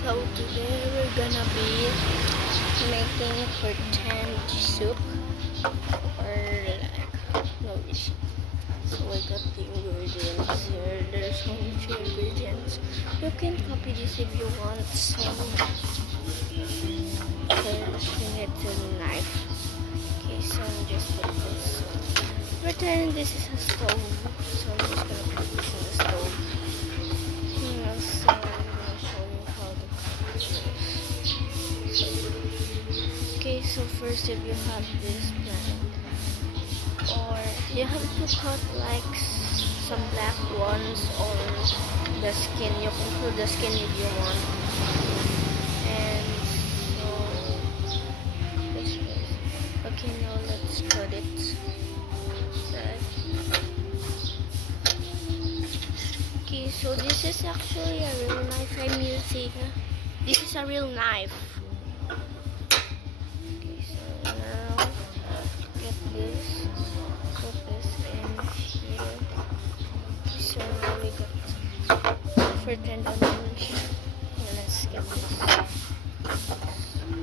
So today we're gonna be making pretend soup or like no reason. So I got the ingredients here. There's so much ingredients. You can copy this if you want. So first we need a knife. Okay, so I'm just put this. Pretend this is a stove. So I'm just gonna put this in the stove. So I'm gonna show you how to cut this. Okay, so first if you have this plant, or you have to cut like some black ones or the skin. You can put the skin if you want. And so this way. Okay, now let's cut it. Okay, so this is actually a real knife I'm using. This is a real knife. Okay, so now get this, put this in here. So now we got pretend onions. And let's get this.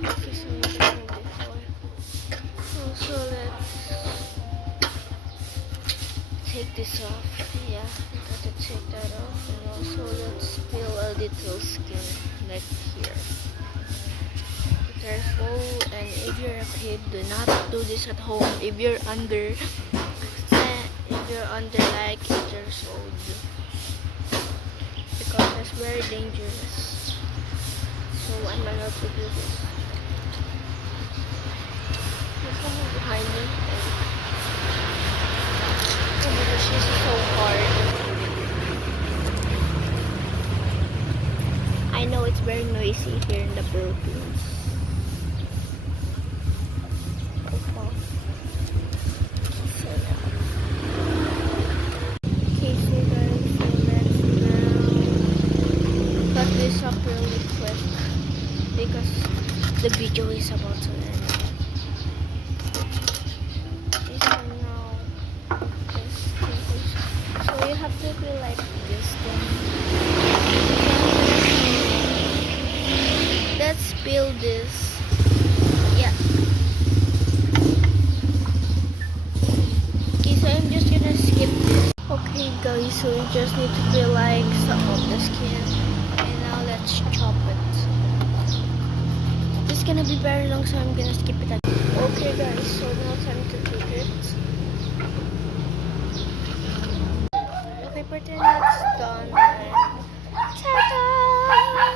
Okay, so we got it before. Also, let's take this off. Yeah, we got to take that off. And also let's peel a little skin like here. Be careful, and if you're a kid, do not do this at home. If you're under like 8 years old, because it's very dangerous. So I'm not allowed to do this. There's someone behind me. Oh my gosh, this is so hard. I know it's very noisy here in the Philippines. So now. Okay, so guys, so let's now cut this up really quick because the video is about to end. Okay, so now so you have to be like this then. Let's peel this. Yeah. Okay, so I'm just gonna skip this. Okay guys, so you just need to peel like some of the skin. And now let's chop it. This is gonna be very long, so I'm gonna skip it again. Okay guys, so now time to cook it. Okay, pretend it's done and ta-da!